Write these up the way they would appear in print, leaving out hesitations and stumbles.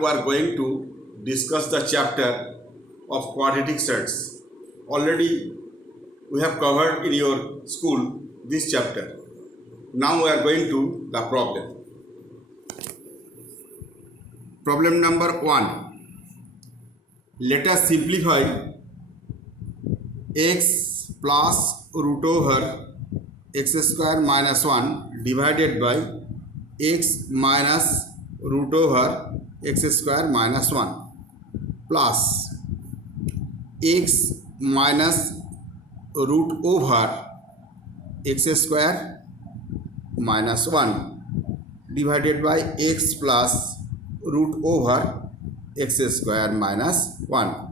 We are going to discuss the chapter of quadratic sets. Already we have covered in your school this chapter. Now we are going to the problem. Problem number 1. Let us simplify x plus root over x square minus 1 divided by x minus root over x square minus 1 plus x minus root over x square minus 1 divided by x plus root over x square minus 1.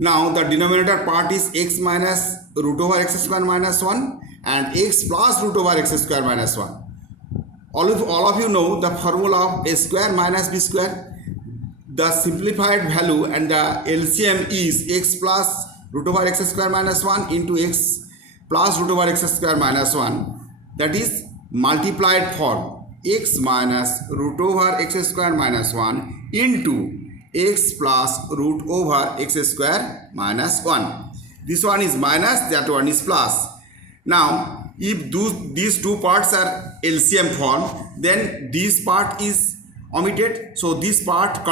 Now the denominator part is x minus root over x square minus 1 and x plus root over x square minus 1. All of you know the formula of a square minus b square. The simplified value and the LCM is x plus root over x square minus 1 into x plus root over x square minus 1. That is multiplied form x minus root over x square minus 1 into x plus root over x square minus 1. This one is minus, that one is plus. Now if these two parts are LCM form, then this part is omitted, so this part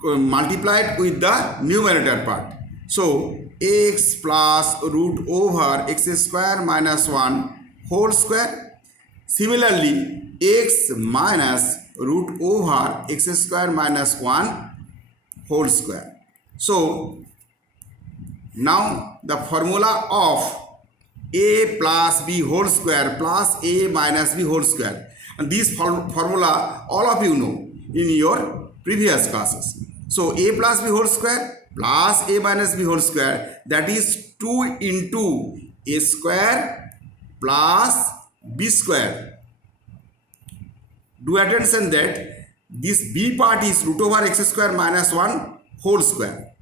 multiplied with the numerator part. So x plus root over x square minus 1 whole square. Similarly, x minus root over x square minus 1 whole square. So now the formula of a plus b whole square plus a minus b whole square, and this formula all of you know in your previous classes. So a plus b whole square plus a minus b whole square, that is 2 into a square plus b square. Do attention that this b part is root over x square minus 1 whole square,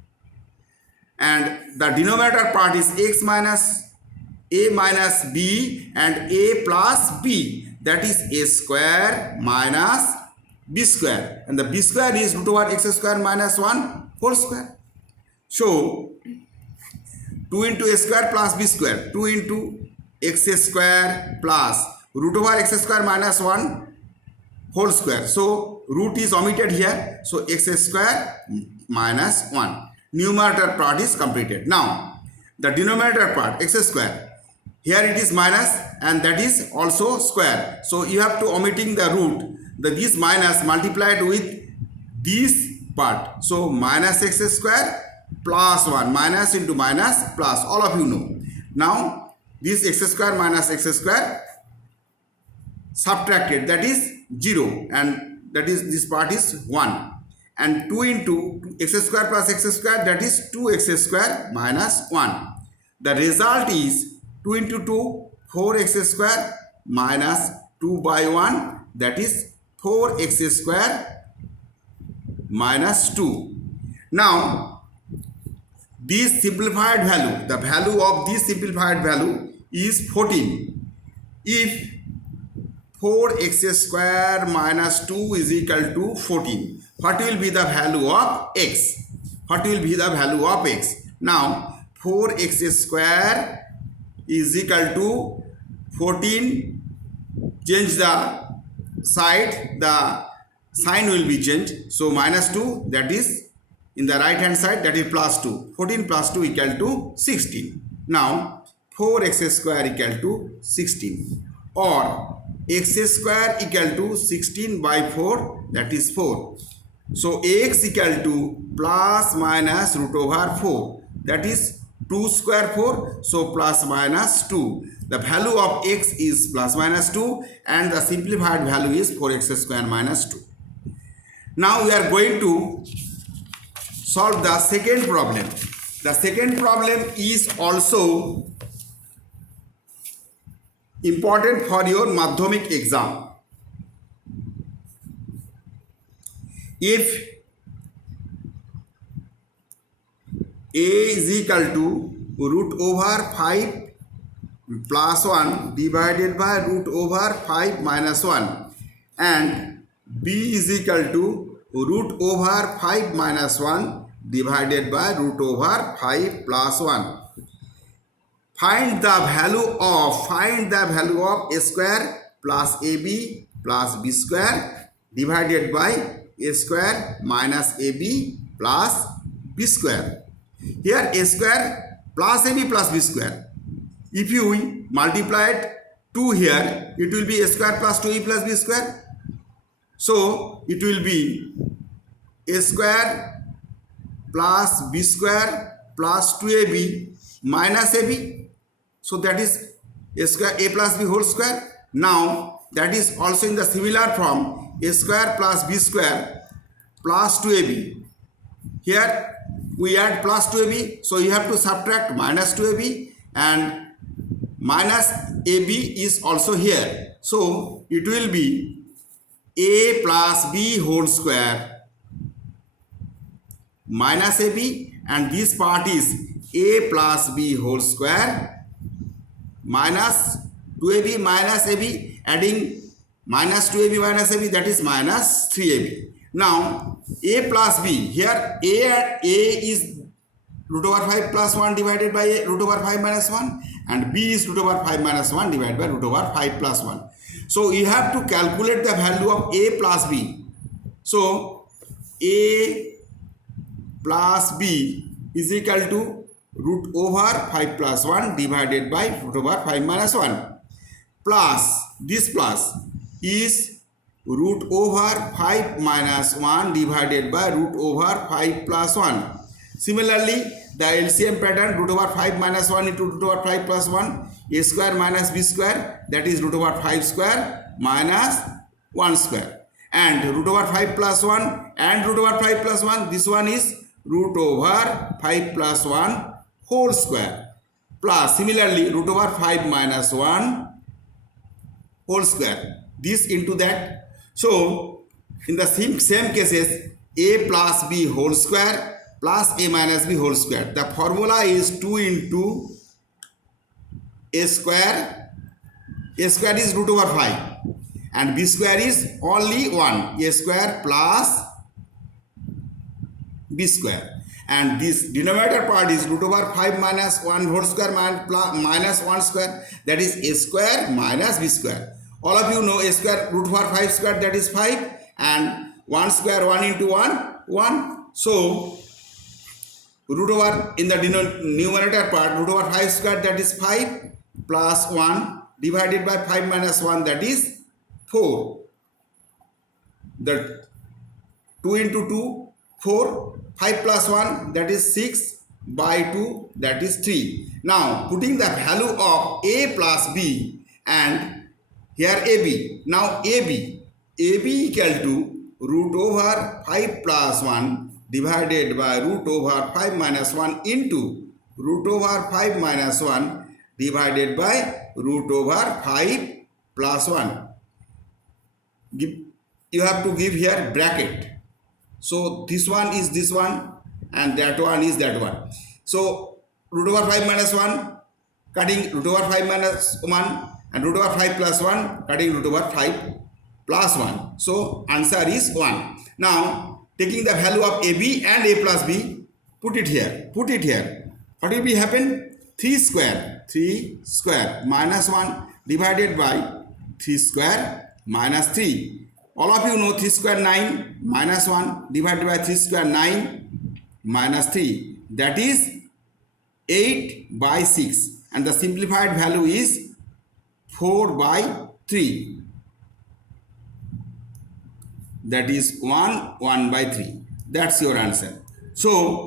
and the denominator part is x minus a minus b and a plus b, that is a square minus b square, and the b square is root over x square minus 1 whole square. So 2 into a square plus b square, 2 into x square plus root over x square minus 1 whole square. So root is omitted here, so x square minus 1. Numerator part is completed. Now the denominator part x square, here it is minus and that is also square, so you have to omitting the root, this minus multiplied with this part, so minus x square plus 1, minus into minus plus, all of you know. Now this x square minus x square subtracted, that is 0, and that is this part is 1, and 2 into x square plus x square, that is 2x square minus 1. The result is 2 into 2, 4x square minus 2 by 1, that is 4x square minus 2. Now this simplified value, the value of this simplified value is 14. If 4x square minus 2 is equal to 14, what will be the value of x? What will be the value of x? Now 4x square is equal to 14, change the side, the sign will be changed, so minus 2, that is in the right hand side, that is plus 2, 14 plus 2 equal to 16. Now 4x square equal to 16, or x square equal to 16 by 4, that is 4. So x equal to plus minus root over 4, that is 2 square 4, so plus minus 2. The value of x is plus minus 2 and the simplified value is 4x square minus 2. Now we are going to solve the second problem. The second problem is also important for your Madhyamik exam. If a is equal to root over 5 plus 1 divided by root over 5 minus 1, and b is equal to root over 5 minus 1 divided by root over 5 plus 1. Find the value of a square plus ab plus b square divided by a square minus ab plus b square. Here a square plus ab plus b square. If you multiply it 2 here, it will be a square plus 2a plus b square. So it will be a square plus b square plus 2ab minus ab. So that is a square a plus b whole square. Now that is also in the similar form, a square plus b square plus 2ab. Here we add plus 2ab, so you have to subtract minus 2ab, and minus ab is also here. So it will be a plus b whole square minus ab, and this part is a plus b whole square minus 2ab minus ab, adding minus 2ab minus ab, that is minus 3ab. Now a plus b, here a is root over 5 plus 1 divided by root over 5 minus 1, and b is root over 5 minus 1 divided by root over 5 plus 1. So you have to calculate the value of a plus b. So a plus b is equal to root over 5 plus 1 divided by root over 5 minus 1, plus this plus is root over 5 minus 1 divided by root over 5 plus 1. Similarly, the LCM pattern, root over 5 minus 1 into root over 5 plus 1, a square minus b square, that is root over 5 square minus 1 square, and root over 5 plus 1 and root over 5 plus 1, this one is root over 5 plus 1 whole square, plus similarly root over 5 minus 1 whole square, this into that. So in the same cases, a plus b whole square plus a minus b whole square, the formula is 2 into a square is root over 5, and b square is only 1, a square plus b square, and this denominator part is root over 5 minus 1 whole square minus 1 square, that is a square minus b square. All of you know a square root over 5 square, that is 5, and 1 square 1 into 1 1. So root over in the numerator part, root over 5 square, that is 5 plus 1 divided by 5 minus 1, that is 4. The 2 into 2 4, 5 plus 1, that is 6 by 2, that is 3. Now putting the value of a plus b and here ab. Now ab equal to root over 5 plus 1 divided by root over 5 minus 1 into root over 5 minus 1 divided by root over 5 plus 1. You have to give here bracket. So this one is this one and that one is that one. So root over 5 minus 1 cutting root over 5 minus 1 and root over 5 plus 1 cutting root over 5 plus 1. So answer is 1. Now taking the value of AB and A plus B, put it here. What will be happen? 3 square minus 1 divided by 3 square minus 3. All of you know 3 square 9 minus 1 divided by 3 square 9 minus 3, that is 8 by 6, and the simplified value is 4 by 3, that is 1 by 3. That's your answer. So